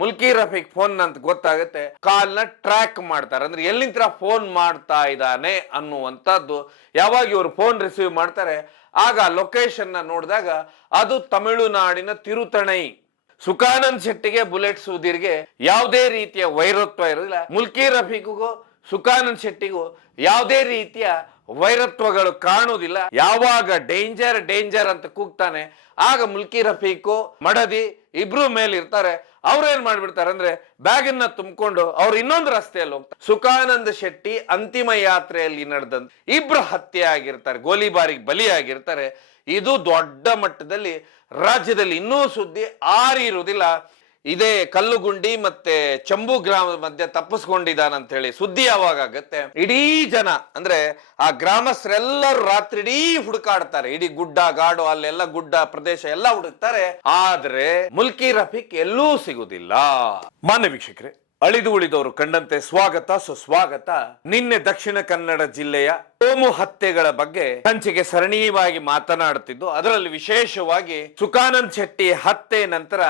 Mulki Rafiq phone ಅಂತ ಗೊತ್ತಾಗುತ್ತೆ, ಕಾಲ್ ನ ಟ್ರ್ಯಾಕ್ ಮಾಡ್ತಾರೆ. ಅಂದ್ರೆ ಎಲ್ಲಿಂದ ಫೋನ್ ಮಾಡ್ತಾ ಇದ್ದಾನೆ ಅನ್ನುವಂಥದ್ದು ಯಾವಾಗ ಇವರು ಫೋನ್ ರಿಸೀವ್ ಮಾಡ್ತಾರೆ ಆಗ ಲೊಕೇಶನ್ ನ ನೋಡಿದಾಗ ಅದು ತಮಿಳುನಾಡಿನ ತಿರುತಣೈ. ಸುಖಾನಂದ್ ಶೆಟ್ಟಿಗೆ ಬುಲೆಟ್ ಸುಧೀರ್ಗೆ ಯಾವುದೇ ರೀತಿಯ ವೈರತ್ವ ಇರೋದಿಲ್ಲ. ಮುಲ್ಕಿ ರಫೀಕ್ಗೂ ಸುಖಾನಂದ್ ಶೆಟ್ಟಿಗೂ ಯಾವುದೇ ರೀತಿಯ ವೈರತ್ವಗಳು ಕಾಣುವುದಿಲ್ಲ. ಯಾವಾಗ ಡೇಂಜರ್ ಡೇಂಜರ್ ಅಂತ ಕೂಗ್ತಾನೆ ಆಗ ಮುಲ್ಕಿ ರಫೀಕು ಮಡದಿ ಇಬ್ರು ಮೇಲಿರ್ತಾರೆ. ಅವ್ರೇನ್ ಮಾಡ್ಬಿಡ್ತಾರೆ ಅಂದ್ರೆ ಬ್ಯಾಗನ್ನ ತುಂಬಿಕೊಂಡು ಅವ್ರು ಇನ್ನೊಂದು ರಸ್ತೆಯಲ್ಲಿ ಹೋಗ್ತಾರೆ. ಸುಖಾನಂದ್ ಶೆಟ್ಟಿ ಅಂತಿಮ ಯಾತ್ರೆಯಲ್ಲಿ ನಡೆದಂತ ಇಬ್ರು ಹತ್ಯೆ ಆಗಿರ್ತಾರೆ, ಗೋಲಿಬಾರಿಗೆ ಬಲಿಯಾಗಿರ್ತಾರೆ. ಇದು ದೊಡ್ಡ ಮಟ್ಟದಲ್ಲಿ ರಾಜ್ಯದಲ್ಲಿ ಇನ್ನೂ ಸುದ್ದಿ ಆರಿರುವುದಿಲ್ಲ. ಇದೇ ಕಲ್ಲುಗುಂಡಿ ಮತ್ತೆ ಚಂಬು ಗ್ರಾಮದ ಮಧ್ಯೆ ತಪ್ಪಿಸ್ಕೊಂಡಿದ್ದಾನಂತ ಹೇಳಿ ಸುದ್ದಿ ಯಾವಾಗ ಆಗತ್ತೆ, ಇಡೀ ಜನ ಅಂದ್ರೆ ಆ ಗ್ರಾಮಸ್ಥರೆಲ್ಲರೂ ರಾತ್ರಿ ಇಡೀ ಹುಡುಕಾಡ್ತಾರೆ. ಇಡೀ ಗುಡ್ಡ ಗಾಡು ಅಲ್ಲೆಲ್ಲ ಗುಡ್ಡ ಪ್ರದೇಶ ಎಲ್ಲ ಹುಡುಕ್ತಾರೆ. ಆದ್ರೆ ಮುಲ್ಕಿ ರಫೀಕ್ ಎಲ್ಲೂ ಸಿಗುದಿಲ್ಲ. ಮಾನ್ಯ ವೀಕ್ಷಕರೇ, ಅಳಿದು ಉಳಿದವರು ಕಂಡಂತೆ ಸ್ವಾಗತ ಸುಸ್ವಾಗತ. ನಿನ್ನೆ ದಕ್ಷಿಣ ಕನ್ನಡ ಜಿಲ್ಲೆಯ ಕೋಮು ಹತ್ಯೆಗಳ ಬಗ್ಗೆ ಸಂಚಿಕೆ ಸರಣಿಯಾಗಿ ಮಾತನಾಡುತ್ತಿದ್ದು, ಅದರಲ್ಲಿ ವಿಶೇಷವಾಗಿ ಸುಖಾನಂದ್ ಶೆಟ್ಟಿ ಹತ್ಯೆ ನಂತರ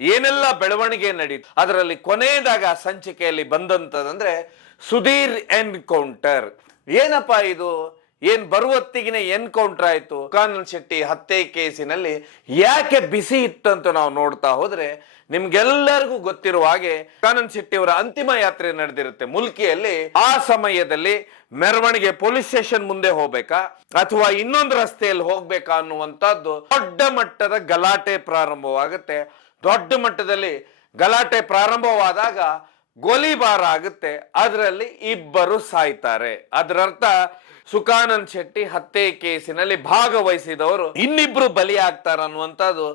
ಏನೆಲ್ಲ ಬೆಳವಣಿಗೆ ನಡೀತು ಅದರಲ್ಲಿ ಕೊನೆಯದಾಗ ಸಂಚಿಕೆಯಲ್ಲಿ ಬಂದಂತದಂದ್ರೆ ಸುಧೀರ್ ಎನ್ಕೌಂಟರ್. ಏನಪ್ಪಾ ಇದು, ಏನ್ ಬರುವತ್ತಿಗಿನ ಎನ್ಕೌಂಟರ್ ಆಯ್ತು? ಸುಖಾನಂದ್ ಶೆಟ್ಟಿ ಹತ್ಯೆ ಕೇಸಿನಲ್ಲಿ ಯಾಕೆ ಬಿಸಿ ಇತ್ತಂತ ನಾವು ನೋಡ್ತಾ ಹೋದ್ರೆ ನಿಮ್ಗೆಲ್ಲರಿಗೂ ಗೊತ್ತಿರುವ ಹಾಗೆ ಸುಖಾನಂದ್ ಶೆಟ್ಟಿ ಅವರ ಅಂತಿಮ ಯಾತ್ರೆ ನಡೆದಿರುತ್ತೆ ಮುಲ್ಕಿಯಲ್ಲಿ. ಆ ಸಮಯದಲ್ಲಿ ಮೆರವಣಿಗೆ ಪೊಲೀಸ್ ಸ್ಟೇಷನ್ ಮುಂದೆ ಹೋಗ್ಬೇಕಾ ಅಥವಾ ಇನ್ನೊಂದು ರಸ್ತೆಯಲ್ಲಿ ಹೋಗ್ಬೇಕಾ ಅನ್ನುವಂಥದ್ದು ದೊಡ್ಡ ಮಟ್ಟದ ಗಲಾಟೆ ಪ್ರಾರಂಭವಾಗುತ್ತೆ. ದೊಡ್ಡ ಮಟ್ಟದಲ್ಲಿ ಗಲಾಟೆ ಪ್ರಾರಂಭವಾದಾಗ ಗೋಲಿಬಾರ್ ಆಗುತ್ತೆ, ಅದರಲ್ಲಿ ಇಬ್ಬರು ಸಾಯ್ತಾರೆ. ಅದರರ್ಥ ಸುಖಾನಂದ್ ಶೆಟ್ಟಿ ಹತ್ಯೆ ಕೇಸಿನಲ್ಲಿ ಭಾಗವಹಿಸಿದವರು ಇನ್ನಿಬ್ರು ಬಲಿ ಆಗ್ತಾರ ಅನ್ನುವಂಥದ್ದು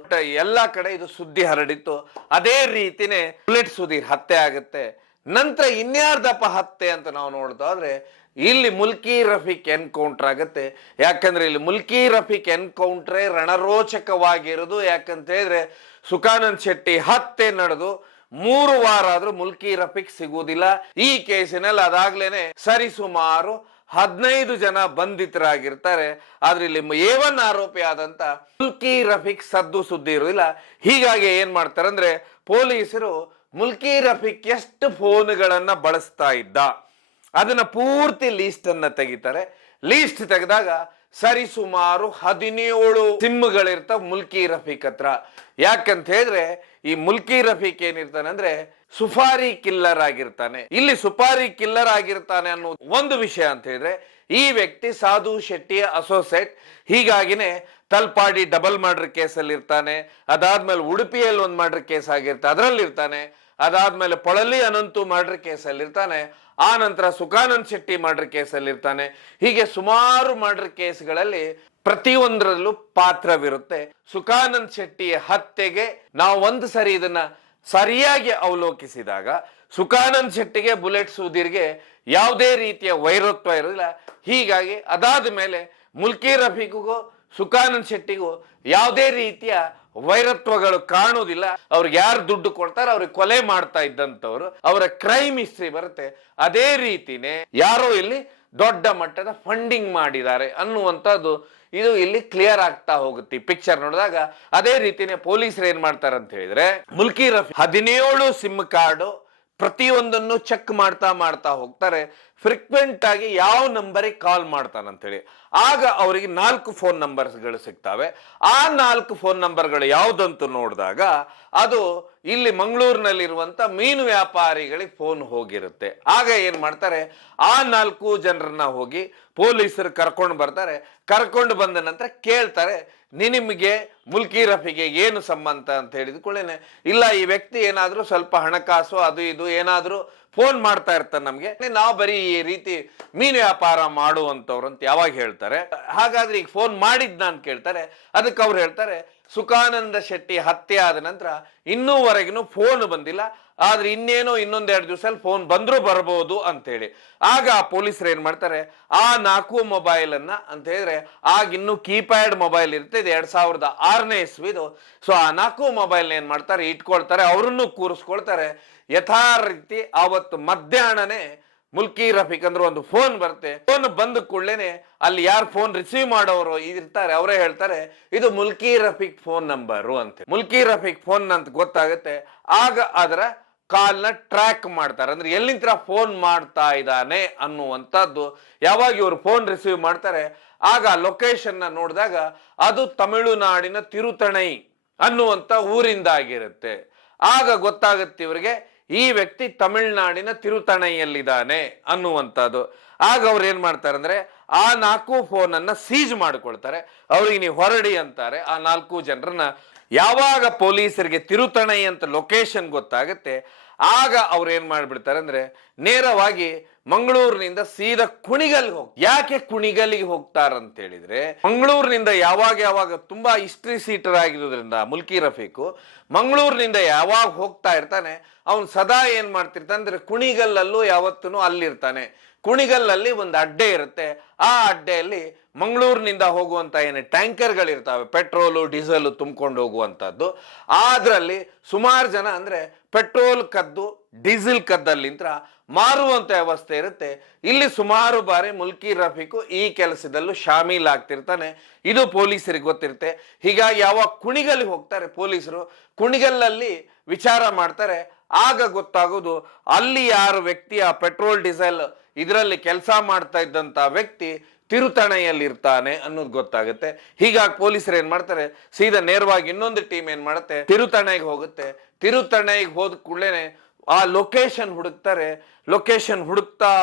ಎಲ್ಲಾ ಕಡೆ ಇದು ಸುದ್ದಿ ಹರಡಿತ್ತು. ಅದೇ ರೀತಿನೇ ಬುಲೆಟ್ ಸುಧೀರ್ ಹತ್ಯೆ ಆಗುತ್ತೆ. ನಂತರ ಇನ್ಯಾರ್ದಪ್ಪ ಹತ್ಯೆ ಅಂತ ನಾವು ನೋಡ್ತಾದ್ರೆ ಇಲ್ಲಿ ಮುಲ್ಕಿ ರಫೀಕ್ ಎನ್ಕೌಂಟರ್ ಆಗುತ್ತೆ. ಯಾಕಂದ್ರೆ ಇಲ್ಲಿ ಮುಲ್ಕಿ ರಫೀಕ್ ಎನ್ಕೌಂಟ್ರೇ ರಣರೋಚಕವಾಗಿರೋದು. ಯಾಕಂತ ಹೇಳಿದ್ರೆ ಸುಖಾನಂದ್ ಶೆಟ್ಟಿ ಹತ್ಯೆ ನಡೆದು 3 ವಾರ ಆದ್ರೂ ಮುಲ್ಕಿ ರಫೀಕ್ ಸಿಗುವುದಿಲ್ಲ. ಈ ಕೇಸಿನಲ್ಲಿ ಅದಾಗ್ಲೇನೆ ಸರಿಸುಮಾರು 15 ಜನ ಬಂಧಿತರಾಗಿರ್ತಾರೆ. ಆದ್ರೆ ಇಲ್ಲಿ A1 ಆರೋಪಿ ಆದಂತ ಮುಲ್ಕಿ ರಫೀಕ್ ಸದ್ದು ಸುದ್ದಿ ಇರುವುದಿಲ್ಲ. ಹೀಗಾಗಿ ಏನ್ ಮಾಡ್ತಾರೆ ಅಂದ್ರೆ ಪೊಲೀಸರು ಮುಲ್ಕಿ ರಫೀಕ್ ಎಷ್ಟು ಫೋನ್ಗಳನ್ನ ಬಳಸ್ತಾ ಇದ್ದ ಅದನ್ನ ಪೂರ್ತಿ ಲೀಸ್ಟ್ ಅನ್ನ ತೆಗಿತಾರೆ. ಲೀಸ್ಟ್ ತೆಗೆದಾಗ ಸರಿಸುಮಾರು 17 ಸಿಮ್ಗಳಿರ್ತಾವ ಮುಲ್ಕಿ ರಫೀಕ್ ಹತ್ರ. ಯಾಕಂತ ಹೇಳಿದ್ರೆ ಈ ಮುಲ್ಕಿ ರಫೀಕ್ ಏನಿರ್ತಾನೆ ಅಂದ್ರೆ ಸುಫಾರಿ ಕಿಲ್ಲರ್ ಆಗಿರ್ತಾನೆ. ಇಲ್ಲಿ ಸುಫಾರಿ ಕಿಲ್ಲರ್ ಆಗಿರ್ತಾನೆ ಅನ್ನೋ ಒಂದು ವಿಷಯ ಅಂತ ಹೇಳಿದ್ರೆ ಈ ವ್ಯಕ್ತಿ ಸಾಧು ಶೆಟ್ಟಿಯ ಅಸೋಸಿಯೇಟ್. ಹೀಗಾಗಿನೇ ತಲ್ಪಾಡಿ ಡಬಲ್ ಮರ್ಡರ್ ಕೇಸಲ್ಲಿ ಇರ್ತಾನೆ. ಅದಾದ್ಮೇಲೆ ಉಡುಪಿಯಲ್ಲಿ ಒಂದು ಮರ್ಡರ್ ಕೇಸ್ ಆಗಿರ್ತಾನೆ, ಅದರಲ್ಲಿ ಇರ್ತಾನೆ. ಅದಾದ್ಮೇಲೆ ಪೊಳಲಿ ಅನಂತು ಮರ್ಡರ್ ಕೇಸಲ್ಲಿ ಇರ್ತಾನೆ. ಆ ನಂತರ ಸುಖಾನಂದ್ ಶೆಟ್ಟಿ ಮರ್ಡರ್ ಕೇಸಲ್ಲಿ ಇರ್ತಾನೆ. ಹೀಗೆ ಸುಮಾರು ಮರ್ಡರ್ ಕೇಸ್ಗಳಲ್ಲಿ ಪ್ರತಿಯೊಂದರಲ್ಲೂ ಪಾತ್ರವಿರುತ್ತೆ. ಸುಖಾನಂದ್ ಶೆಟ್ಟಿ ಹತ್ಯೆಗೆ ನಾವು ಒಂದು ಸರಿ ಇದನ್ನ ಸರಿಯಾಗಿ ಅವಲೋಕಿಸಿದಾಗ ಸುಖಾನಂದ್ ಶೆಟ್ಟಿಗೆ ಬುಲೆಟ್ ಸುಧೀರ್ಗೆ ಯಾವುದೇ ರೀತಿಯ ವೈರತ್ವ ಇರೋದಿಲ್ಲ. ಹೀಗಾಗಿ ಅದಾದ ಮೇಲೆ ಮುಲ್ಕಿ ರಫೀಕ್ಗೂ ಸುಖಾನಂದ್ ಶೆಟ್ಟಿಗೂ ಯಾವುದೇ ರೀತಿಯ ವೈರತ್ವಗಳು ಕಾಣುವುದಿಲ್ಲ. ಅವ್ರಿಗೆ ಯಾರು ದುಡ್ಡು ಕೊಡ್ತಾರೆ ಅವ್ರಿಗೆ ಕೊಲೆ ಮಾಡ್ತಾ ಇದ್ದಂಥವ್ರು, ಅವರ ಕ್ರೈಮ್ ಹಿಸ್ಟ್ರಿ ಬರುತ್ತೆ. ಅದೇ ರೀತಿನೇ ಯಾರೋ ಇಲ್ಲಿ ದೊಡ್ಡ ಮಟ್ಟದ ಫಂಡಿಂಗ್ ಮಾಡಿದ್ದಾರೆ ಅನ್ನುವಂಥದ್ದು ಇದು ಇಲ್ಲಿ ಕ್ಲಿಯರ್ ಆಗ್ತಾ ಹೋಗುತ್ತೆ ಪಿಕ್ಚರ್ ನೋಡಿದಾಗ. ಅದೇ ರೀತಿನೇ ಪೊಲೀಸರು ಏನ್ ಮಾಡ್ತಾರೆ ಅಂತ ಹೇಳಿದ್ರೆ ಮುಲ್ಕಿ ರಫೀಕ್ 17 ಸಿಮ್ ಕಾರ್ಡು ಪ್ರತಿಯೊಂದನ್ನು ಚೆಕ್ ಮಾಡ್ತಾ ಹೋಗ್ತಾರೆ. ಫ್ರೀಕ್ವೆಂಟ್ ಆಗಿ ಯಾವ ನಂಬರಿಗೆ ಕಾಲ್ ಮಾಡ್ತಾನಂತೇಳಿ ಆಗ ಅವರಿಗೆ 4 ಫೋನ್ ನಂಬರ್ಸ್ಗಳು ಸಿಗ್ತವೆ. ಆ 4 ಫೋನ್ ನಂಬರ್ಗಳು ಯಾವುದಂತೂ ನೋಡಿದಾಗ ಅದು ಇಲ್ಲಿ ಮಂಗಳೂರಿನಲ್ಲಿರುವಂತ ಮೀನು ವ್ಯಾಪಾರಿಗಳಿಗೆ ಫೋನ್ ಹೋಗಿರುತ್ತೆ. ಆಗ ಏನ್ ಮಾಡ್ತಾರೆ, ಆ 4 ಜನರನ್ನ ಹೋಗಿ ಪೊಲೀಸರು ಕರ್ಕೊಂಡು ಬರ್ತಾರೆ. ಕರ್ಕೊಂಡು ಬಂದ ನಂತರ ಕೇಳ್ತಾರೆ, ನಿಮಗೆ ಮುಲ್ಕಿ ರಫೀಗೆ ಏನು ಸಂಬಂಧ ಅಂತ ಹೇಳಿದ್ಕೊಳ್ಳೇನೆ, ಇಲ್ಲ ಈ ವ್ಯಕ್ತಿ ಏನಾದ್ರೂ ಸ್ವಲ್ಪ ಹಣಕಾಸು ಅದು ಇದು ಏನಾದ್ರೂ ಫೋನ್ ಮಾಡ್ತಾ ಇರ್ತಾರೆ ನಮ್ಗೆ, ನಾವು ಬರೀ ಈ ರೀತಿ ಮೀನು ವ್ಯಾಪಾರ ಮಾಡುವಂತವ್ರು ಅಂತ ಯಾವಾಗ ಹೇಳ್ತಾರೆ. ಹಾಗಾದ್ರೆ ಈಗ ಫೋನ್ ಮಾಡಿದ್ನ ಅಂತ ಕೇಳ್ತಾರೆ. ಅದಕ್ಕೆ ಅವ್ರು ಹೇಳ್ತಾರೆ ಸುಖಾನಂದ ಶೆಟ್ಟಿ ಹತ್ಯೆ ಆದ ನಂತರ ಇನ್ನೂವರೆಗೂ ಫೋನ್ ಬಂದಿಲ್ಲ, ಆದ್ರೆ ಇನ್ನೇನೋ ಇನ್ನೊಂದೆರಡು ದಿವಸ ಫೋನ್ ಬಂದ್ರೂ ಬರಬಹುದು ಅಂತ ಹೇಳಿ. ಆಗ ಪೊಲೀಸರು ಏನ್ ಮಾಡ್ತಾರೆ, ಆ 4 ಮೊಬೈಲ್ ಅನ್ನ ಅಂತ ಹೇಳಿದ್ರೆ ಆಗ ಇನ್ನು ಕೀಪ್ಯಾಡ್ ಮೊಬೈಲ್ ಇರುತ್ತೆ, 2006ನೇ ಇಸ್ವಿದು. ಸೊ ಆ 4 ಮೊಬೈಲ್ ಏನ್ ಮಾಡ್ತಾರೆ, ಇಟ್ಕೊಳ್ತಾರೆ, ಅವರನ್ನು ಕೂರಿಸ್ಕೊಳ್ತಾರೆ. ಯಥಾ ರೀತಿ ಆವತ್ತು ಮಧ್ಯಾಹ್ನನೇ ಮುಲ್ಕಿ ರಫೀಕ್ ಅಂದ್ರೆ ಒಂದು ಫೋನ್ ಬರುತ್ತೆ. ಫೋನ್ ಬಂದ ಕೂಡಲೇನೆ ಅಲ್ಲಿ ಯಾರು ಫೋನ್ ರಿಸೀವ್ ಮಾಡೋರು ಇರ್ತಾರೆ ಅವರೇ ಹೇಳ್ತಾರೆ ಇದು ಮುಲ್ಕಿ ರಫೀಕ್ ಫೋನ್ ನಂಬರು ಅಂತ. ಮುಲ್ಕಿ ರಫೀಕ್ ಫೋನ್ ಅಂತ ಗೊತ್ತಾಗುತ್ತೆ. ಆಗ ಅದರ ಕಾಲ್ನ ಟ್ರ್ಯಾಕ್ ಮಾಡ್ತಾರೆ. ಅಂದ್ರೆ ಎಲ್ಲಿಂದ ಫೋನ್ ಮಾಡ್ತಾ ಇದ್ದಾನೆ ಅನ್ನುವಂಥದ್ದು ಯಾವಾಗ ಇವರು ಫೋನ್ ರಿಸೀವ್ ಮಾಡ್ತಾರೆ ಆಗ ಲೊಕೇಶನ್ ನ ನೋಡಿದಾಗ ಅದು ತಮಿಳುನಾಡಿನ ತಿರುತಣೈ ಅನ್ನುವಂಥ ಊರಿಂದ ಆಗಿರುತ್ತೆ. ಆಗ ಗೊತ್ತಾಗುತ್ತೆ ಇವರಿಗೆ ಈ ವ್ಯಕ್ತಿ ತಮಿಳುನಾಡಿನ ತಿರುತಣೈಯಲ್ಲಿದ್ದಾನೆ ಅನ್ನುವಂಥದ್ದು. ಆಗ ಅವ್ರು ಏನ್ ಮಾಡ್ತಾರೆ ಅಂದ್ರೆ ಆ 4 ಫೋನ್ ಅನ್ನ ಸೀಜ್ ಮಾಡ್ಕೊಳ್ತಾರೆ. ಅವ್ರಿಗೆ ನೀವು ಹೊರಡಿ ಅಂತಾರೆ ಆ 4 ಜನರನ್ನ. ಯಾವಾಗ ಪೊಲೀಸರಿಗೆ ತಿರುತಣೈ ಅಂತ ಲೊಕೇಶನ್ ಗೊತ್ತಾಗುತ್ತೆ ಆಗ ಅವ್ರು ಏನ್ ಮಾಡ್ಬಿಡ್ತಾರೆ ಅಂದ್ರೆ ನೇರವಾಗಿ ಮಂಗಳೂರಿನಿಂದ ಸೀದಾ ಕುಣಿಗಲ್ಗೆ ಯಾಕೆ ಕುಣಿಗಲ್ಗೆ ಹೋಗ್ತಾರಂತ ಹೇಳಿದ್ರೆ ಮಂಗಳೂರಿನಿಂದ ಯಾವಾಗ ತುಂಬಾ ಹಿಸ್ಟ್ರಿ ಸೀಟರ್ ಆಗಿರೋದ್ರಿಂದ ಮುಲ್ಕಿ ರಫೀಕು ಮಂಗಳೂರಿನಿಂದ ಯಾವಾಗ ಹೋಗ್ತಾ ಇರ್ತಾನೆ ಅವನು ಸದಾ ಏನ್ ಮಾಡ್ತಿರ್ತಾನೆ ಅಂದ್ರೆ ಕುಣಿಗಲ್ಲಲ್ಲೂ ಯಾವತ್ತೂ ಅಲ್ಲಿರ್ತಾನೆ. ಕುಣಿಗಲ್ಲಲ್ಲಿ ಒಂದು ಅಡ್ಡೆ ಇರುತ್ತೆ. ಆ ಅಡ್ಡೆಯಲ್ಲಿ ಮಂಗಳೂರಿನಿಂದ ಹೋಗುವಂತ ಏನು ಟ್ಯಾಂಕರ್ಗಳಿರ್ತಾವೆ ಪೆಟ್ರೋಲು ಡೀಸೆಲ್ ತುಂಬಿಕೊಂಡು ಹೋಗುವಂತದ್ದು ಅದರಲ್ಲಿ ಸುಮಾರು ಜನ ಅಂದ್ರೆ ಪೆಟ್ರೋಲ್ ಕದ್ದು ಡೀಸೆಲ್ ಕದ್ದಲ್ಲಿಂತ್ರ ಮಾರುವಂತ ವ್ಯವಸ್ಥೆ ಇರುತ್ತೆ. ಇಲ್ಲಿ ಸುಮಾರು ಬಾರಿ ಮುಲ್ಕಿ ರಫೀಕು ಈ ಕೆಲಸದಲ್ಲೂ ಶಾಮೀಲ್ ಆಗ್ತಿರ್ತಾನೆ. ಇದು ಪೊಲೀಸರಿಗೆ ಗೊತ್ತಿರುತ್ತೆ. ಹೀಗಾಗಿ ಯಾವಾಗ ಕುಣಿಗಲ್ಗೆ ಹೋಗ್ತಾರೆ ಪೊಲೀಸರು ಕುಣಿಗಲ್ಲಲ್ಲಿ ವಿಚಾರ ಮಾಡ್ತಾರೆ ಆಗ ಗೊತ್ತಾಗೋದು ಅಲ್ಲಿ ಯಾರು ವ್ಯಕ್ತಿ ಆ ಪೆಟ್ರೋಲ್ ಡೀಸೆಲ್ ಇದರಲ್ಲಿ ಕೆಲಸ ಮಾಡ್ತಾ ಇದ್ದಂತ ವ್ಯಕ್ತಿ ತಿರುತಣೆಯಲ್ಲಿ ಇರ್ತಾನೆ ಅನ್ನೋದು ಗೊತ್ತಾಗುತ್ತೆ. ಹೀಗಾಗಿ ಪೊಲೀಸರು ಏನ್ ಮಾಡ್ತಾರೆ ಸೀದಾ ನೇರವಾಗಿ ಇನ್ನೊಂದು ಟೀಮ್ ಏನ್ ಮಾಡುತ್ತೆ ತಿರುತಣೆಗೆ ಹೋಗುತ್ತೆ. ತಿರುತಣೆಗೆ ಹೋದ ಕೂಡಲೇ ಆ ಲೊಕೇಶನ್ ಹುಡುಕ್ತಾರೆ. ಲೊಕೇಶನ್ ಹುಡುಕ್ತಾ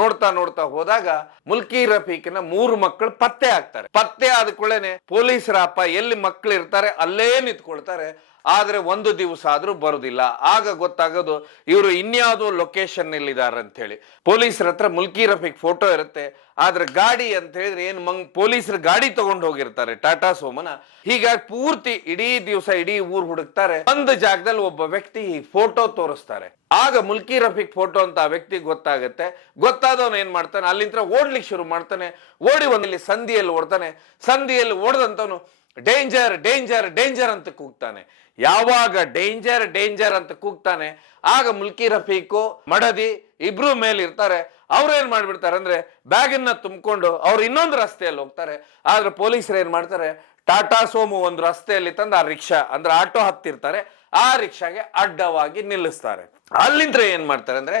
ನೋಡ್ತಾ ಹೋದಾಗ ಮುಲ್ಕಿ ರಫೀಕ್ನ 3 ಮಕ್ಕಳು ಪತ್ತೆ ಆಗ್ತಾರೆ. ಪತ್ತೆ ಆದ ಕೂಡಲೇ ಪೊಲೀಸರಪ್ಪ ಎಲ್ಲಿ ಮಕ್ಕಳು ಇರ್ತಾರೆ ಅಲ್ಲೇ ನಿಂತ್ಕೊಳ್ತಾರೆ. ಆದ್ರೆ ಒಂದು ದಿವಸ ಆದ್ರೂ ಬರುದಿಲ್ಲ. ಆಗ ಗೊತ್ತಾಗೋದು ಇವರು ಇನ್ಯಾವುದೋ ಲೊಕೇಶನ್ ಇಲ್ಲಿದ್ದಾರೆ ಅಂತ ಹೇಳಿ. ಪೊಲೀಸರ ಹತ್ರ ಮುಲ್ಕಿ ರಫೀಕ್ ಫೋಟೋ ಇರುತ್ತೆ. ಆದ್ರೆ ಗಾಡಿ ಅಂತ ಹೇಳಿದ್ರೆ ಏನ್ ಪೊಲೀಸರು ಗಾಡಿ ತಗೊಂಡು ಹೋಗಿರ್ತಾರೆ ಟಾಟಾ ಸೋಮನ. ಹೀಗಾಗಿ ಪೂರ್ತಿ ಇಡೀ ದಿವಸ ಇಡೀ ಊರ್ ಹುಡುಕ್ತಾರೆ. ಒಂದು ಜಾಗದಲ್ಲಿ ಒಬ್ಬ ವ್ಯಕ್ತಿ ಫೋಟೋ ತೋರಿಸ್ತಾರೆ. ಆಗ ಮುಲ್ಕಿ ರಫೀಕ್ ಫೋಟೋ ಅಂತ ಆ ವ್ಯಕ್ತಿ ಗೊತ್ತಾಗುತ್ತೆ. ಗೊತ್ತಾದವನು ಏನ್ ಮಾಡ್ತಾನೆ ಅಲ್ಲಿಂದ ಓಡ್ಲಿಕ್ಕೆ ಶುರು ಮಾಡ್ತಾನೆ. ಓಡಿ ಒಂದಲ್ಲಿ ಸಂಧಿಯಲ್ಲಿ ಓಡ್ತಾನೆ. ಸಂಧಿಯಲ್ಲಿ ಓಡದಂತವನು ಡೇಂಜರ್ ಡೇಂಜರ್ ಡೇಂಜರ್ ಅಂತ ಕೂಗ್ತಾನೆ. ಯಾವಾಗ ಡೇಂಜರ್ ಅಂತ ಕೂಗ್ತಾನೆ ಆಗ ಮುಲ್ಕಿ ರಫೀಕು ಮಡದಿ ಇಬ್ರು ಮೇಲೆ ಇರ್ತಾರೆ. ಅವ್ರು ಏನ್ ಮಾಡ್ಬಿಡ್ತಾರೆ ಅಂದ್ರೆ ಬ್ಯಾಗನ್ನ ತುಂಬಿಕೊಂಡು ಅವ್ರು ಇನ್ನೊಂದು ರಸ್ತೆಯಲ್ಲಿ ಹೋಗ್ತಾರೆ. ಆದ್ರೆ ಪೊಲೀಸರು ಏನ್ ಮಾಡ್ತಾರೆ ಟಾಟಾ ಸೋಮು ಒಂದು ರಸ್ತೆಯಲ್ಲಿ ತಂದು ಆ ರಿಕ್ಷಾ ಅಂದ್ರೆ ಆಟೋ ಹತ್ತಿರ್ತಾರೆ. ಆ ರಿಕ್ಷಾಗೆ ಅಡ್ಡವಾಗಿ ನಿಲ್ಲಿಸ್ತಾರೆ. ಅಲ್ಲಿಂದ ಏನ್ ಮಾಡ್ತಾರೆ ಅಂದ್ರೆ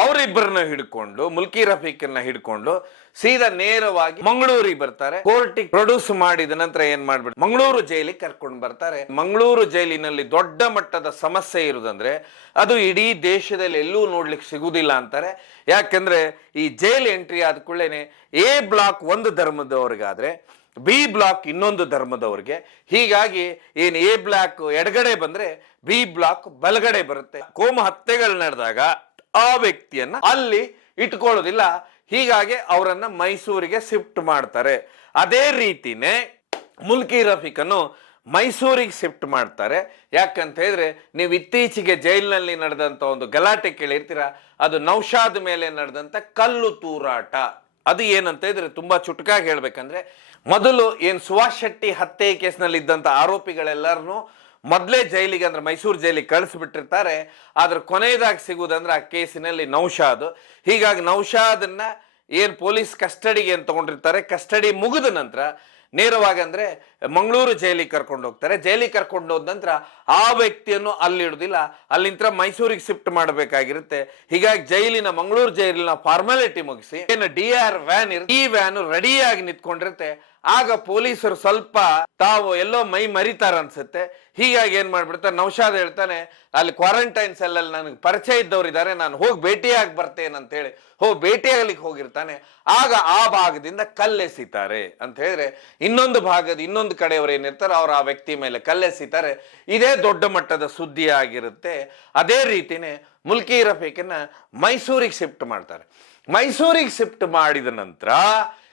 ಅವರಿಬ್ಬರನ್ನ ಹಿಡ್ಕೊಂಡು ಮುಲ್ಕಿ ರಫೀಕನ್ನ ಹಿಡ್ಕೊಂಡು ಸೀದಾ ನೇರವಾಗಿ ಮಂಗಳೂರಿಗೆ ಬರ್ತಾರೆ. ಕೋರ್ಟಿಗೆ ಪ್ರೊಡ್ಯೂಸ್ ಮಾಡಿದ ನಂತರ ಏನ್ ಮಾಡ್ಬಿಟ್ಟು ಮಂಗಳೂರು ಜೈಲಿಗೆ ಕರ್ಕೊಂಡು ಬರ್ತಾರೆ. ಮಂಗಳೂರು ಜೈಲಿನಲ್ಲಿ ದೊಡ್ಡ ಮಟ್ಟದ ಸಮಸ್ಯೆ ಇರುವುದಂದ್ರೆ ಅದು ಇಡೀ ದೇಶದಲ್ಲಿ ಎಲ್ಲೂ ನೋಡ್ಲಿಕ್ಕೆ ಸಿಗುದಿಲ್ಲ ಅಂತಾರೆ. ಯಾಕಂದ್ರೆ ಈ ಜೈಲ್ ಎಂಟ್ರಿ ಆದ ಕೂಡಲೇ ಎ ಬ್ಲಾಕ್ ಒಂದು ಧರ್ಮದವ್ರಿಗಾದ್ರೆ ಬಿ ಬ್ಲಾಕ್ ಇನ್ನೊಂದು ಧರ್ಮದವ್ರಿಗೆ. ಹೀಗಾಗಿ ಏನ್ ಎ ಬ್ಲಾಕ್ ಎಡಗಡೆ ಬಂದ್ರೆ ಬಿ ಬ್ಲಾಕ್ ಬಲಗಡೆ ಬರುತ್ತೆ. ಕೋಮ ಹತ್ಯೆಗಳು ನಡೆದಾಗ ಆ ವ್ಯಕ್ತಿಯನ್ನ ಅಲ್ಲಿ ಇಟ್ಕೊಳ್ಳೋದಿಲ್ಲ. ಹೀಗಾಗಿ ಅವರನ್ನ ಮೈಸೂರಿಗೆ ಶಿಫ್ಟ್ ಮಾಡ್ತಾರೆ. ಅದೇ ರೀತಿನೇ ಮುಲ್ಕಿ ರಫೀಕನ್ನು ಮೈಸೂರಿಗೆ ಶಿಫ್ಟ್ ಮಾಡ್ತಾರೆ. ಯಾಕಂತ ಹೇಳಿದ್ರೆ ನೀವು ಇತ್ತೀಚೆಗೆ ಜೈಲಿನಲ್ಲಿ ನಡೆದಂತ ಒಂದು ಗಲಾಟೆ ಕೇಳಿರ್ತೀರ. ಅದು ನೌಶಾದ್ ಮೇಲೆ ನಡೆದಂತ ಕಲ್ಲು ತೂರಾಟ. ಅದು ಏನಂತ ಹೇಳಿದ್ರೆ ತುಂಬಾ ಚುಟುಕಾಗಿ ಹೇಳ್ಬೇಕಂದ್ರೆ ಮೊದಲು ಏನ್ ಸುಭಾಷ್ ಶೆಟ್ಟಿ ಹತ್ಯೆ ಕೇಸ್ನಲ್ಲಿ ಇದ್ದಂತ ಆರೋಪಿಗಳೆಲ್ಲರನ್ನು ಮೊದಲೇ ಜೈಲಿಗೆ ಅಂದ್ರೆ ಮೈಸೂರು ಜೈಲಿಗೆ ಕಳಿಸ್ಬಿಟ್ಟಿರ್ತಾರೆ. ಆದ್ರೆ ಕೊನೆಯದಾಗಿ ಸಿಗುವುದಂದ್ರೆ ಆ ಕೇಸಿನಲ್ಲಿ ನೌಶಾದ್. ಹೀಗಾಗಿ ನೌಶಾದನ್ನ ಏನ್ ಪೊಲೀಸ್ ಕಸ್ಟಡಿಗೆ ಏನ್ ತಗೊಂಡಿರ್ತಾರೆ ಕಸ್ಟಡಿ ಮುಗಿದ ನಂತರ ನೇರವಾಗಿ ಅಂದ್ರೆ ಮಂಗಳೂರು ಜೈಲಿಗೆ ಕರ್ಕೊಂಡು ಹೋಗ್ತಾರೆ. ಜೈಲಿಗೆ ಕರ್ಕೊಂಡು ಹೋದ ನಂತರ ಆ ವ್ಯಕ್ತಿಯನ್ನು ಅಲ್ಲಿ ಇಡುದಿಲ್ಲ, ಅಲ್ಲಿಂದ ಮೈಸೂರಿಗೆ ಶಿಫ್ಟ್ ಮಾಡಬೇಕಾಗಿರುತ್ತೆ. ಹೀಗಾಗಿ ಜೈಲಿನ ಮಂಗಳೂರು ಜೈಲಿನ ಫಾರ್ಮಾಲಿಟಿ ಮುಗಿಸಿ ಏನು DR ವ್ಯಾನ್ ಇರುತ್ತೆ ಈ ವ್ಯಾನ್ ರೆಡಿಯಾಗಿ ನಿಂತ್ಕೊಂಡಿರುತ್ತೆ. ಆಗ ಪೊಲೀಸರು ಸ್ವಲ್ಪ ತಾವು ಎಲ್ಲೋ ಮೈ ಮರಿತಾರ ಅನ್ಸುತ್ತೆ. ಹೀಗಾಗಿ ಏನ್ ಮಾಡ್ಬಿಡ್ತಾರೆ ನೌಶಾದ್ ಹೇಳ್ತಾನೆ ಅಲ್ಲಿ ಕ್ವಾರಂಟೈನ್ ಸೆಲ್ ಅಲ್ಲಿ ನನಗೆ ಪರಿಚಯ ಇದ್ದವ್ರು ಇದ್ದಾರೆ, ನಾನು ಹೋಗಿ ಭೇಟಿಯಾಗಿ ಬರ್ತೇನೆ ಅಂತ ಹೇಳಿ ಭೇಟಿಯಾಗಲಿಕ್ಕೆ ಹೋಗಿರ್ತಾನೆ. ಆಗ ಆ ಭಾಗದಿಂದ ಕಲ್ಲೆಸಿತಾರೆ ಅಂತ ಹೇಳಿದ್ರೆ ಇನ್ನೊಂದು ಕಡೆಯವರು ಏನಿರ್ತಾರೆ ಅವ್ರು ಆ ವ್ಯಕ್ತಿ ಮೇಲೆ ಕಲ್ಲೆಸಿತಾರೆ. ಇದೇ ದೊಡ್ಡ ಮಟ್ಟದ ಸುದ್ದಿ ಆಗಿರುತ್ತೆ. ಅದೇ ರೀತಿನೇ ಮುಲ್ಕಿ ರಫೀಕನ್ನ ಮೈಸೂರಿಗೆ ಶಿಫ್ಟ್ ಮಾಡ್ತಾರೆ. ಮೈಸೂರಿಗೆ ಶಿಫ್ಟ್ ಮಾಡಿದ ನಂತರ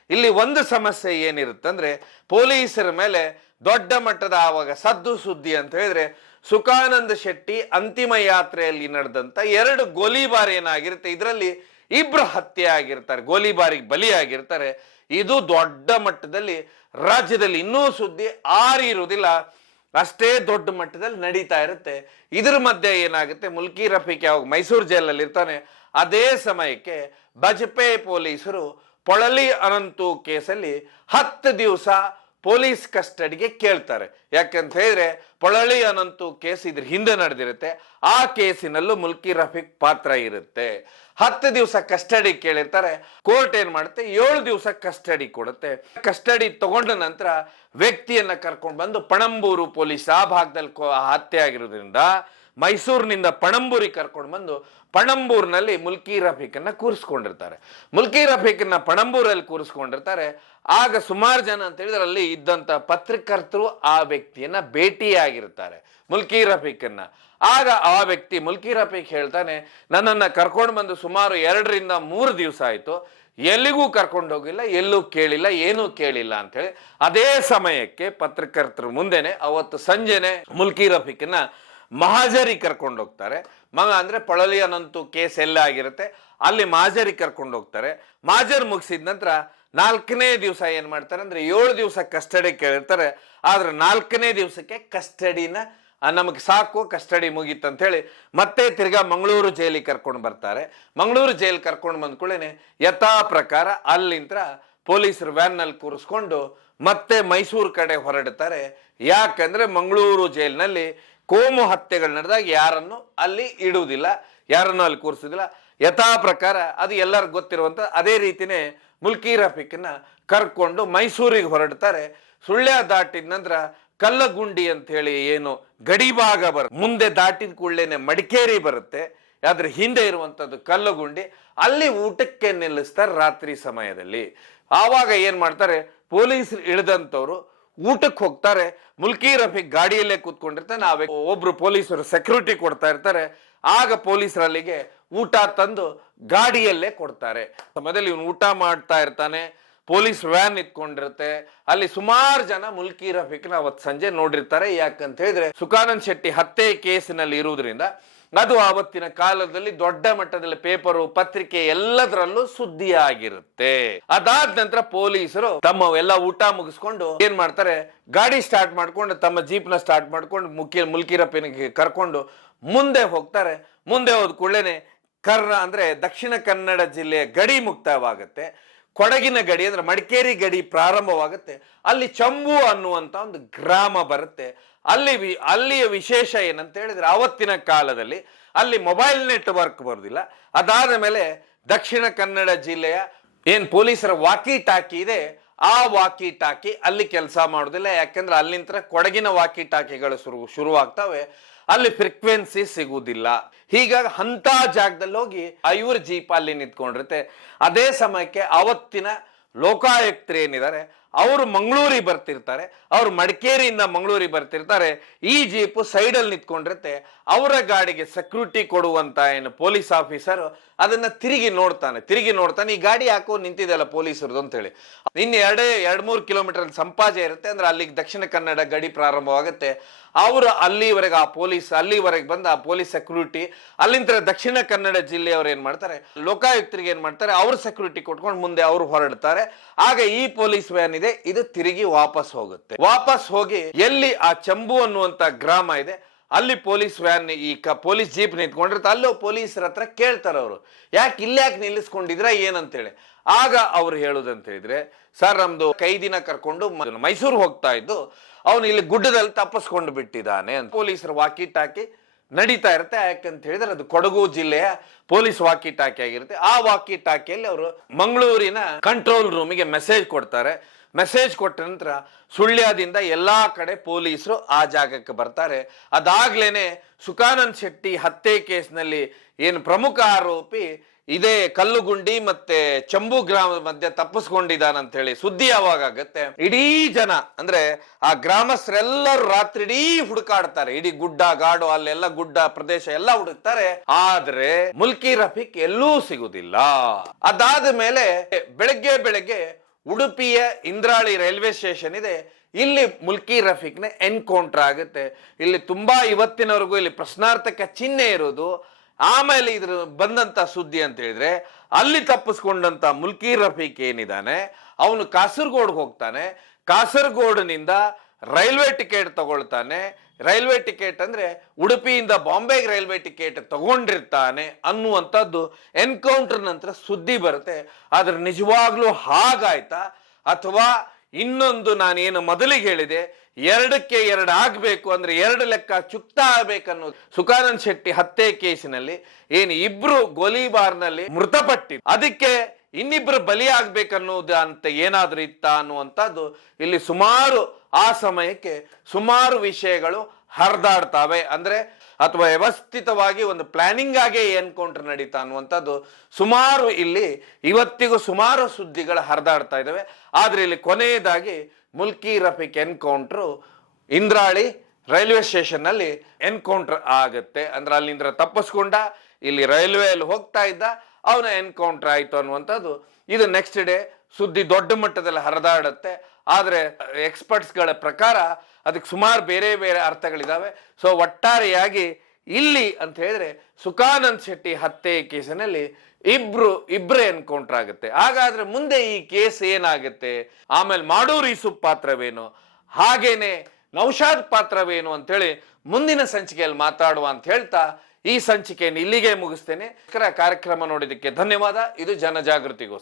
ಇಲ್ಲಿ ಒಂದು ಸಮಸ್ಯೆ ಏನಿರುತ್ತಂದ್ರೆ ಪೊಲೀಸರ ಮೇಲೆ ದೊಡ್ಡ ಮಟ್ಟದ ಆವಾಗ ಸದ್ದು ಸುದ್ದಿ ಅಂತ ಹೇಳಿದ್ರೆ ಸುಖಾನಂದ ಶೆಟ್ಟಿ ಅಂತಿಮ ಯಾತ್ರೆಯಲ್ಲಿ ನಡೆದಂತ 2 ಗೋಲಿಬಾರ್ ಏನಾಗಿರುತ್ತೆ ಇದರಲ್ಲಿ 2 ಹತ್ಯೆ ಆಗಿರ್ತಾರೆ, ಗೋಲಿಬಾರಿಗೆ ಬಲಿಯಾಗಿರ್ತಾರೆ. ಇದು ದೊಡ್ಡ ಮಟ್ಟದಲ್ಲಿ ರಾಜ್ಯದಲ್ಲಿ ಇನ್ನೂ ಸುದ್ದಿ ಆರಿರುವುದಿಲ್ಲ. ಅಷ್ಟೇ ದೊಡ್ಡ ಮಟ್ಟದಲ್ಲಿ ನಡೀತಾ ಇರುತ್ತೆ. ಇದ್ರ ಮಧ್ಯೆ ಏನಾಗುತ್ತೆ, ಮುಲ್ಕಿ ರಫೀಕ್ ಯಾವಾಗ ಮೈಸೂರು ಜೈಲಲ್ಲಿ ಇರ್ತಾನೆ ಅದೇ ಸಮಯಕ್ಕೆ ಬಜಪೆ ಪೊಲೀಸರು ಪೊಳಲಿ ಅನಂತು ಕೇಸಲ್ಲಿ 10 ದಿವಸ ಪೊಲೀಸ್ ಕಸ್ಟಡಿಗೆ ಕೇಳ್ತಾರೆ. ಯಾಕಂತ ಹೇಳಿದ್ರೆ ಪೊಳಲಿ ಅನಂತು ಕೇಸ್ ಇದ್ರ ಹಿಂದೆ ನಡೆದಿರುತ್ತೆ, ಆ ಕೇಸಿನಲ್ಲೂ ಮುಲ್ಕಿ ರಫೀಕ್ ಪಾತ್ರ ಇರುತ್ತೆ. 10 ದಿವಸ ಕಸ್ಟಡಿ ಕೇಳಿರ್ತಾರೆ. ಕೋರ್ಟ್ ಏನ್ ಮಾಡುತ್ತೆ, 7 ದಿವಸ ಕಸ್ಟಡಿ ಕೊಡುತ್ತೆ. ಕಸ್ಟಡಿ ತಗೊಂಡ ನಂತರ ವ್ಯಕ್ತಿಯನ್ನ ಕರ್ಕೊಂಡು ಬಂದು ಪಣಂಬೂರು ಪೊಲೀಸ್ ಆ ಭಾಗದಲ್ಲಿ ಹತ್ಯೆ ಆಗಿರೋದ್ರಿಂದ ಮೈಸೂರಿನಿಂದ ಪಣಂಬೂರಿಗೆ ಕರ್ಕೊಂಡು ಬಂದು ಪಣಂಬೂರಿನಲ್ಲಿ ಮುಲ್ಕಿ ರಫೀಕನ್ನ ಕೂರಿಸ್ಕೊಂಡಿರ್ತಾರೆ. ಮುಲ್ಕಿ ರಫೀಕನ್ನ ಪಣಂಬೂರಲ್ಲಿ ಕೂರಿಸ್ಕೊಂಡಿರ್ತಾರೆ. ಆಗ ಸುಮಾರು ಜನ ಅಂತ ಹೇಳಿದ್ರೆ ಅಲ್ಲಿ ಇದ್ದಂತ ಪತ್ರಕರ್ತರು ಆ ವ್ಯಕ್ತಿಯನ್ನ ಭೇಟಿಯಾಗಿರ್ತಾರೆ, ಮುಲ್ಕಿ ರಫೀಕನ್ನ. ಆಗ ಆ ವ್ಯಕ್ತಿ ಮುಲ್ಕಿ ರಫೀಕ್ ಹೇಳ್ತಾನೆ, ನನ್ನನ್ನು ಕರ್ಕೊಂಡು ಬಂದು ಸುಮಾರು 2 ರಿಂದ 3 ದಿವಸ ಆಯ್ತು, ಎಲ್ಲಿಗೂ ಕರ್ಕೊಂಡು ಹೋಗಿಲ್ಲ, ಎಲ್ಲೂ ಕೇಳಿಲ್ಲ, ಏನೂ ಕೇಳಿಲ್ಲ ಅಂತ ಹೇಳಿ. ಅದೇ ಸಮಯಕ್ಕೆ ಪತ್ರಕರ್ತರು ಮುಂದೆನೆ ಅವತ್ತು ಸಂಜೆನೆ ಮುಲ್ಕಿ ರಫೀಕನ್ನ ಮಹಾಜರಿ ಕರ್ಕೊಂಡು ಹೋಗ್ತಾರೆ. ಅಂದ್ರೆ ಪೊಳಲಿ ಅನಂತು ಕೇಸ್ ಎಲ್ಲ ಆಗಿರುತ್ತೆ, ಅಲ್ಲಿ ಮಹಾಜರಿ ಕರ್ಕೊಂಡು ಹೋಗ್ತಾರೆ. ಮಹಾಜರ್ ಮುಗಿಸಿದ ನಂತರ 4ನೇ ದಿವಸ ಏನ್ ಮಾಡ್ತಾರೆ ಅಂದ್ರೆ 7 ದಿವಸ ಕಸ್ಟಡಿ ಕೇಳಿರ್ತಾರೆ. ಆದ್ರೆ 4ನೇ ದಿವಸಕ್ಕೆ ಕಸ್ಟಡಿನ ನಮಗೆ ಸಾಕು, ಕಸ್ಟಡಿ ಮುಗೀತು ಅಂತ ಹೇಳಿ ಮತ್ತೆ ತಿರ್ಗಾ ಮಂಗಳೂರು ಜೈಲಿಗೆ ಕರ್ಕೊಂಡು ಬರ್ತಾರೆ. ಮಂಗಳೂರು ಜೈಲ್ ಕರ್ಕೊಂಡು ಬಂದ್ಕೊಳ್ಳೇನೆ ಯಥಾ ಪ್ರಕಾರ ಅಲ್ಲಿಂದ ಪೊಲೀಸರು ವ್ಯಾನ್ ನಲ್ಲಿ ಕೂರಿಸ್ಕೊಂಡು ಮತ್ತೆ ಮೈಸೂರು ಕಡೆ ಹೊರಡ್ತಾರೆ. ಯಾಕಂದ್ರೆ ಮಂಗಳೂರು ಜೈಲಿನಲ್ಲಿ ಕೋಮು ಹತ್ಯೆಗಳು ನಡೆದಾಗ ಯಾರನ್ನು ಅಲ್ಲಿ ಇಡುವುದಿಲ್ಲ, ಯಾರನ್ನು ಅಲ್ಲಿ ಕೂರಿಸೋದಿಲ್ಲ. ಯಥಾ ಪ್ರಕಾರ ಅದು ಎಲ್ಲರಿಗೂ ಗೊತ್ತಿರುವಂತ ಅದೇ ರೀತಿನೇ ಮುಲ್ಕಿ ರಫೀಕನ್ನ ಕರ್ಕೊಂಡು ಮೈಸೂರಿಗೆ ಹೊರಡ್ತಾರೆ. ಸುಳ್ಯ ದಾಟಿದ ನಂತರ ಕಲ್ಲಗುಂಡಿ ಅಂತ ಹೇಳಿ ಏನು ಗಡಿ ಭಾಗ ಬರುತ್ತೆ, ಮುಂದೆ ದಾಟಿದ ಕೂಡಲೇನೆ ಮಡಿಕೇರಿ ಬರುತ್ತೆ, ಅದ್ರ ಹಿಂದೆ ಇರುವಂತದ್ದು ಕಲ್ಲಗುಂಡಿ. ಅಲ್ಲಿ ಊಟಕ್ಕೆ ನಿಲ್ಲಿಸ್ತಾರೆ ರಾತ್ರಿ ಸಮಯದಲ್ಲಿ. ಆವಾಗ ಏನ್ ಮಾಡ್ತಾರೆ, ಪೊಲೀಸ್ ಇಳಿದಂತವ್ರು ಊಟಕ್ಕೆ ಹೋಗ್ತಾರೆ. ಮುಲ್ಕಿ ರಫೀಕ್ ಗಾಡಿಯಲ್ಲೇ ಕೂತ್ಕೊಂಡಿರ್ತಾನೆ, ಒಬ್ರು ಪೊಲೀಸರು ಸೆಕ್ಯೂರಿಟಿ ಕೊಡ್ತಾ ಇರ್ತಾರೆ. ಆಗ ಪೊಲೀಸರಲ್ಲಿಗೆ ಊಟ ತಂದು ಗಾಡಿಯಲ್ಲೇ ಕೊಡ್ತಾರೆ. ಸಮಯದಲ್ಲಿ ಇವನು ಊಟ ಮಾಡ್ತಾ ಇರ್ತಾನೆ, ಪೊಲೀಸ್ ವ್ಯಾನ್ ಇಟ್ಕೊಂಡಿರುತ್ತೆ. ಅಲ್ಲಿ ಸುಮಾರು ಜನ ಮುಲ್ಕಿ ರಫೀಕ್ನ ಅವತ್ತು ಸಂಜೆ ನೋಡಿರ್ತಾರೆ. ಯಾಕಂತ ಹೇಳಿದ್ರೆ ಸುಖಾನಂದ್ ಶೆಟ್ಟಿ ಹತ್ಯೆ ಕೇಸಿನಲ್ಲಿ ಇರುವುದರಿಂದ ಅದು ಆವತ್ತಿನ ಕಾಲದಲ್ಲಿ ದೊಡ್ಡ ಮಟ್ಟದಲ್ಲಿ ಪೇಪರು, ಪತ್ರಿಕೆ ಎಲ್ಲದರಲ್ಲೂ ಸುದ್ದಿ ಆಗಿರುತ್ತೆ. ಅದಾದ ನಂತರ ಪೊಲೀಸರು ತಮ್ಮ ಎಲ್ಲ ಊಟ ಮುಗಿಸ್ಕೊಂಡು ಏನ್ ಮಾಡ್ತಾರೆ, ಗಾಡಿ ಸ್ಟಾರ್ಟ್ ಮಾಡ್ಕೊಂಡು ತಮ್ಮ ಜೀಪ್ನ ಸ್ಟಾರ್ಟ್ ಮಾಡ್ಕೊಂಡು ಮುಲ್ಕಿ ರಫೀಕ್ಗೆ ಕರ್ಕೊಂಡು ಮುಂದೆ ಹೋಗ್ತಾರೆ. ಮುಂದೆ ಹೋದ ಕೂಡಲೇನೆ ಅಂದ್ರೆ ದಕ್ಷಿಣ ಕನ್ನಡ ಜಿಲ್ಲೆಯ ಗಡಿ ಮುಕ್ತಾಯವಾಗುತ್ತೆ. ಕೊಡಗಿನ ಗಡಿ ಅಂದ್ರೆ ಮಡಿಕೇರಿ ಗಡಿ ಪ್ರಾರಂಭವಾಗುತ್ತೆ. ಅಲ್ಲಿ ಚಂಬು ಅನ್ನುವಂತ ಒಂದು ಗ್ರಾಮ ಬರುತ್ತೆ. ಅಲ್ಲಿಯ ವಿಶೇಷ ಏನಂತ ಹೇಳಿದ್ರೆ ಆವತ್ತಿನ ಕಾಲದಲ್ಲಿ ಅಲ್ಲಿ ಮೊಬೈಲ್ ನೆಟ್ವರ್ಕ್ ಬರುದಿಲ್ಲ. ಅದಾದ ಮೇಲೆ ದಕ್ಷಿಣ ಕನ್ನಡ ಜಿಲ್ಲೆಯ ಏನ್ ಪೊಲೀಸರ ವಾಕಿ ಟಾಕಿ ಇದೆ, ಆ ವಾಕಿ ಟಾಕಿ ಅಲ್ಲಿ ಕೆಲಸ ಮಾಡುದಿಲ್ಲ. ಯಾಕಂದ್ರೆ ಅಲ್ಲಿಂದ ಕೊಡಗಿನ ವಾಕಿ ಟಾಕಿಗಳು ಶುರುವಾಗ್ತವೆ, ಅಲ್ಲಿ ಫ್ರೀಕ್ವೆನ್ಸಿ ಸಿಗುವುದಿಲ್ಲ. ಹೀಗಾಗಿ ಅಂತ ಜಾಗದಲ್ಲಿ ಹೋಗಿ ಇವ್ರ ಜೀಪ್ ಅಲ್ಲಿ ನಿಂತ್ಕೊಂಡಿರುತ್ತೆ. ಅದೇ ಸಮಯಕ್ಕೆ ಅವತ್ತಿನ ಲೋಕಾಯುಕ್ತರು ಏನಿದ್ದಾರೆ ಅವರು ಮಂಗಳೂರಿಗೆ ಬರ್ತಿರ್ತಾರೆ, ಅವ್ರು ಮಡಿಕೇರಿಯಿಂದ ಮಂಗಳೂರಿಗೆ ಬರ್ತಿರ್ತಾರೆ. ಈ ಜೀಪು ಸೈಡಲ್ಲಿ ನಿಂತ್ಕೊಂಡಿರುತ್ತೆ. ಅವರ ಗಾಡಿಗೆ ಸೆಕ್ಯೂರಿಟಿ ಕೊಡುವಂತ ಏನು ಪೊಲೀಸ್ ಆಫೀಸರ್ ಅದನ್ನ ತಿರುಗಿ ನೋಡ್ತಾನೆ, ಈ ಗಾಡಿ ಯಾಕೋ ನಿಂತಿದೆಯಲ್ಲ ಪೊಲೀಸರದು ಅಂತ ಹೇಳಿ. ಇನ್ನು 2-3 ಕಿಲೋಮೀಟರ್ ಸಂಪಾಜೆ ಇರುತ್ತೆ, ಅಂದ್ರೆ ಅಲ್ಲಿಗೆ ದಕ್ಷಿಣ ಕನ್ನಡ ಗಡಿ ಪ್ರಾರಂಭವಾಗುತ್ತೆ. ಅವರು ಅಲ್ಲಿವರೆಗೆ ಬಂದ ಆ ಪೊಲೀಸ್ ಸೆಕ್ಯೂರಿಟಿ ಅಲ್ಲಿಂದ ದಕ್ಷಿಣ ಕನ್ನಡ ಜಿಲ್ಲೆಯವರು ಏನ್ ಮಾಡ್ತಾರೆ, ಲೋಕಾಯುಕ್ತರಿಗೆ ಏನ್ ಮಾಡ್ತಾರೆ, ಅವ್ರ ಸೆಕ್ಯೂರಿಟಿ ಕೊಟ್ಕೊಂಡು ಮುಂದೆ ಅವರು ಹೊರಡ್ತಾರೆ. ಆಗ ಈ ಪೊಲೀಸ್ ವ್ಯಾನ್ ಇದೆ, ಇದು ತಿರುಗಿ ವಾಪಸ್ ಹೋಗುತ್ತೆ. ವಾಪಸ್ ಹೋಗಿ ಎಲ್ಲಿ ಆ ಚಂಬು ಅನ್ನುವಂತ ಗ್ರಾಮ ಇದೆ ಅಲ್ಲಿ ಪೊಲೀಸ್ ವ್ಯಾನ್ ಪೊಲೀಸ್ ಜೀಪ್ ನಿಂತ್ಕೊಂಡಿರುತ್ತೆ. ಅಲ್ಲೂ ಪೊಲೀಸರ ಹತ್ರ ಕೇಳ್ತಾರೆ ಅವರು, ಯಾಕೆ ನಿಲ್ಲಿಸ್ಕೊಂಡಿದ್ರ ಏನಂತೇಳಿ. ಆಗ ಅವ್ರು ಹೇಳುದಂತ ಹೇಳಿದ್ರೆ, ಸರ್ ನಮ್ದು ಕೈದಿನ ಕರ್ಕೊಂಡು ಮೈಸೂರು ಹೋಗ್ತಾ ಇದ್ದು, ಅವನು ಇಲ್ಲಿ ಗುಡ್ಡದಲ್ಲಿ ತಪ್ಪಿಸ್ಕೊಂಡು ಬಿಟ್ಟಿದ್ದಾನೆ ಅಂತ ಪೊಲೀಸರು ವಾಕಿ ಟಾಕಿ ನಡೀತಾ ಇರುತ್ತೆ. ಯಾಕಂತ ಹೇಳಿದ್ರೆ ಅದು ಕೊಡಗು ಜಿಲ್ಲೆಯ ಪೊಲೀಸ್ ವಾಕಿ ಟಾಕಿ ಆಗಿರುತ್ತೆ. ಆ ವಾಕಿ ಟಾಕಿಯಲ್ಲಿ ಅವರು ಮಂಗಳೂರಿನ ಕಂಟ್ರೋಲ್ ರೂಮಿಗೆ ಮೆಸೇಜ್ ಕೊಡ್ತಾರೆ. ಮೆಸೇಜ್ ಕೊಟ್ಟ ನಂತರ ಸುಳ್ಯದಿಂದ ಎಲ್ಲಾ ಕಡೆ ಪೊಲೀಸರು ಆ ಜಾಗಕ್ಕೆ ಬರ್ತಾರೆ. ಅದಾಗ್ಲೇನೆ ಸುಖಾನಂದ್ ಶೆಟ್ಟಿ ಹತ್ಯೆ ಕೇಸ್ನಲ್ಲಿ ಏನು ಪ್ರಮುಖ ಆರೋಪಿ ಇದೇ ಕಲ್ಲುಗುಂಡಿ ಮತ್ತೆ ಚಂಬು ಗ್ರಾಮದ ಮಧ್ಯೆ ತಪ್ಪಿಸ್ಕೊಂಡಿದ್ದಾನಂತ ಹೇಳಿ ಸುದ್ದಿ ಯಾವಾಗ ಆಗತ್ತೆ, ಇಡೀ ಜನ ಅಂದ್ರೆ ಆ ಗ್ರಾಮಸ್ಥರೆಲ್ಲರೂ ರಾತ್ರಿ ಇಡೀ ಹುಡುಕಾಡ್ತಾರೆ. ಇಡೀ ಗುಡ್ಡ ಗಾಡು ಅಲ್ಲೆಲ್ಲ ಗುಡ್ಡ ಪ್ರದೇಶ ಎಲ್ಲ ಹುಡುಕ್ತಾರೆ. ಆದ್ರೆ ಮುಲ್ಕಿ ರಫೀಕ್ ಎಲ್ಲೂ ಸಿಗುದಿಲ್ಲ. ಅದಾದ ಮೇಲೆ ಬೆಳಗ್ಗೆ ಉಡುಪಿಯ ಇಂದ್ರಾಳಿ ರೈಲ್ವೆ ಸ್ಟೇಷನ್ ಇದೆ, ಇಲ್ಲಿ ಮುಲ್ಕಿ ರಫೀಕ್ನ ಎನ್ಕೌಂಟರ್ ಆಗುತ್ತೆ. ಇಲ್ಲಿ ತುಂಬಾ ಇವತ್ತಿನವರೆಗೂ ಇಲ್ಲಿ ಪ್ರಶ್ನಾರ್ಥಕ ಚಿಹ್ನೆ ಇರೋದು. ಆಮೇಲೆ ಇದ್ರ ಬಂದಂತ ಸುದ್ದಿ ಅಂತ ಹೇಳಿದ್ರೆ, ಅಲ್ಲಿ ತಪ್ಪಿಸ್ಕೊಂಡಂತ ಮುಲ್ಕಿ ರಫೀಕ್ ಏನಿದ್ದಾನೆ ಅವನು ಕಾಸರಗೋಡ್ಗೆ ಹೋಗ್ತಾನೆ. ಕಾಸರಗೋಡಿನಿಂದ ರೈಲ್ವೆ ಟಿಕೆಟ್ ತಗೊಳ್ತಾನೆ. ರೈಲ್ವೆ ಟಿಕೆಟ್ ಅಂದ್ರೆ ಉಡುಪಿಯಿಂದ ಬಾಂಬೆಗೆ ರೈಲ್ವೆ ಟಿಕೆಟ್ ತಗೊಂಡಿರ್ತಾನೆ ಅನ್ನುವಂಥದ್ದು ಎನ್ಕೌಂಟರ್ ನಂತರ ಸುದ್ದಿ ಬರುತ್ತೆ. ಆದ್ರೆ ನಿಜವಾಗ್ಲೂ ಹಾಗಾಯ್ತಾ, ಅಥವಾ ಇನ್ನೊಂದು ನಾನೇನು ಮೊದಲಿಗೆ ಹೇಳಿದೆ, 2ಕ್ಕೆ 2 ಆಗ್ಬೇಕು ಅಂದ್ರೆ 2 ಲೆಕ್ಕ ಚುಕ್ತಾ ಆಗ್ಬೇಕನ್ನೋದು. ಸುಖಾನಂದ್ ಶೆಟ್ಟಿ ಹತ್ಯೆ ಕೇಸಿನಲ್ಲಿ ಏನು ಇಬ್ರು ಗೋಲಿಬಾರ್ನಲ್ಲಿ ಮೃತಪಟ್ಟಿದ್ದು, ಅದಕ್ಕೆ ಇನ್ನಿಬ್ರು ಬಲಿ ಆಗ್ಬೇಕನ್ನೋದು ಅಂತ ಏನಾದ್ರೂ ಇತ್ತ ಅನ್ನುವಂಥದ್ದು ಇಲ್ಲಿ ಸುಮಾರು ಆ ಸಮಯಕ್ಕೆ ಸುಮಾರು ವಿಷಯಗಳು ಹರಿದಾಡ್ತಾವೆ. ಅಂದ್ರೆ ಅಥವಾ ವ್ಯವಸ್ಥಿತವಾಗಿ ಒಂದು ಪ್ಲಾನಿಂಗ್ ಆಗೇ ಎನ್ಕೌಂಟರ್ ನಡೀತಾ ಅನ್ನುವಂಥದ್ದು ಸುಮಾರು ಇಲ್ಲಿ ಇವತ್ತಿಗೂ ಸುಮಾರು ಸುದ್ದಿಗಳು ಹರಿದಾಡ್ತಾ ಇದ್ದಾವೆ. ಆದ್ರೆ ಇಲ್ಲಿ ಕೊನೆಯದಾಗಿ Mulki Rafiq encounter Indrali railway station ನಲ್ಲಿ ಎನ್ಕೌಂಟರ್ ಆಗುತ್ತೆ. ಅಂದ್ರೆ ಅಲ್ಲಿಂದ ತಪ್ಪಿಸ್ಕೊಂಡ, ಇಲ್ಲಿ ರೈಲ್ವೆಯಲ್ಲಿ ಹೋಗ್ತಾ ಇದ್ದ, ಅವನ ಎನ್ಕೌಂಟರ್ ಆಯ್ತು ಅನ್ನುವಂಥದ್ದು ಇದು ನೆಕ್ಸ್ಟ್ ಡೇ ಸುದ್ದಿ ದೊಡ್ಡ ಮಟ್ಟದಲ್ಲಿ ಹರಿದಾಡುತ್ತೆ. ಆದ್ರೆ ಎಕ್ಸ್ಪರ್ಟ್ಸ್ಗಳ ಪ್ರಕಾರ ಅದಕ್ಕೆ ಸುಮಾರು ಬೇರೆ ಬೇರೆ ಅರ್ಥಗಳಿದಾವೆ. ಸೊ ಒಟ್ಟಾರೆಯಾಗಿ ಇಲ್ಲಿ ಅಂತ ಹೇಳಿದ್ರೆ ಸುಖಾನಂದ್ ಶೆಟ್ಟಿ ಹತ್ಯೆ ಕೇಸಿನಲ್ಲಿ ಇಬ್ರು ಎನ್ಕೌಂಟರ್ ಆಗುತ್ತೆ. ಹಾಗಾದ್ರೆ ಮುಂದೆ ಈ ಕೇಸ್ ಏನಾಗುತ್ತೆ, ಆಮೇಲೆ ಮಾಡೂರು ಯೂಸುಫ್ ಪಾತ್ರವೇನು, ಹಾಗೇನೆ ನೌಶಾದ್ ಪಾತ್ರವೇನು ಅಂತೇಳಿ ಮುಂದಿನ ಸಂಚಿಕೆಯಲ್ಲಿ ಮಾತಾಡುವ ಅಂತ ಹೇಳ್ತಾ ಈ ಸಂಚಿಕೆಯನ್ನು ಇಲ್ಲಿಗೆ ಮುಗಿಸ್ತೇನೆ. ಕಾರ್ಯಕ್ರಮ ನೋಡಿದ್ದಕ್ಕೆ ಧನ್ಯವಾದ. ಇದು ಜನಜಾಗೃತಿಗೋಸ್ಕರ.